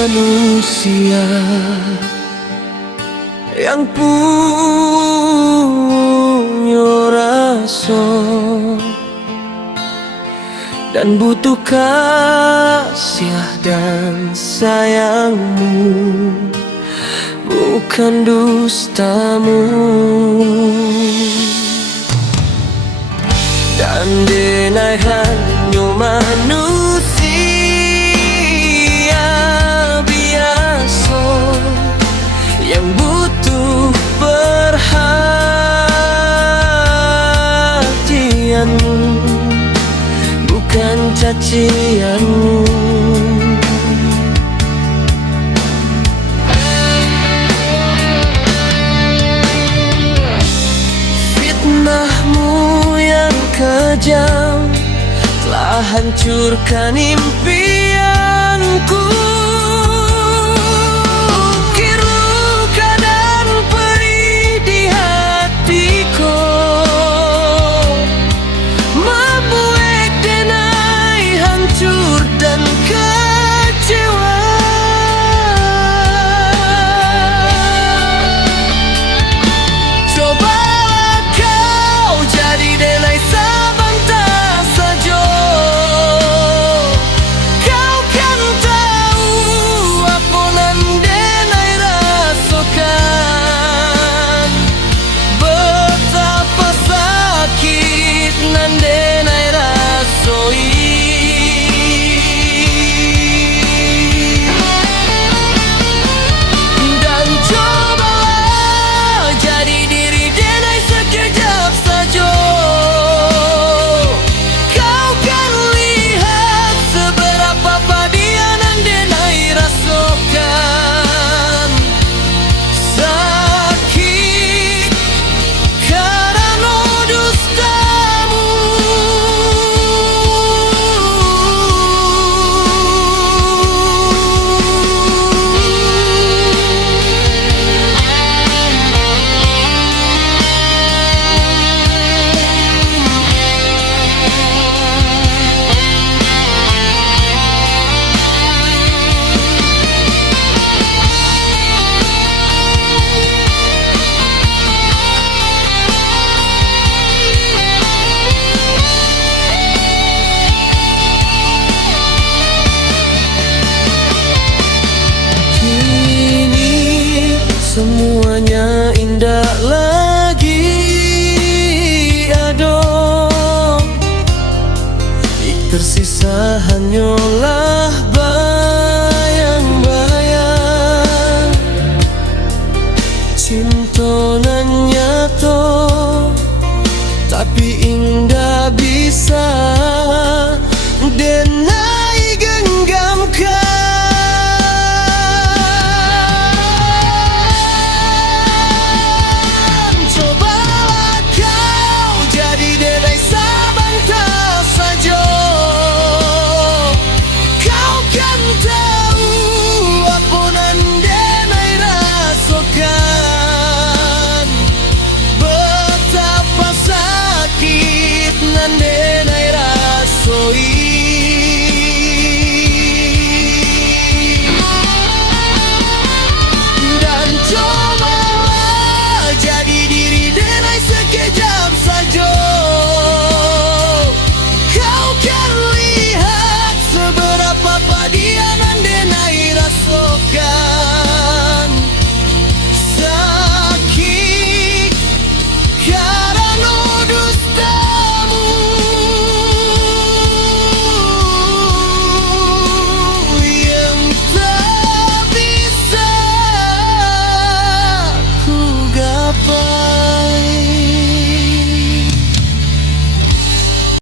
manusia yang punya rasa dan butuh kasih dan sayangmu, bukan dustamu. Dan denai hanya manusia biasa yang butuh perhatianmu, bukan cacianmu. Fitnahmu yang kejam telah hancurkan impianku. Ukir luka dan perih di hatiku, membuat denai hancur dan kecewa. Coba kau jadi denai sebentar saja, kau kan tahu apa nan denai rasakan, betapa sakit nan denai rasoi. Dan cobalah jadi diri denai sekejap saja, kau kan lihat seberapa padianan denai rasakan. Sakit karena dustamu. Kini semuanya indah lagi ada, tersisa hanyalah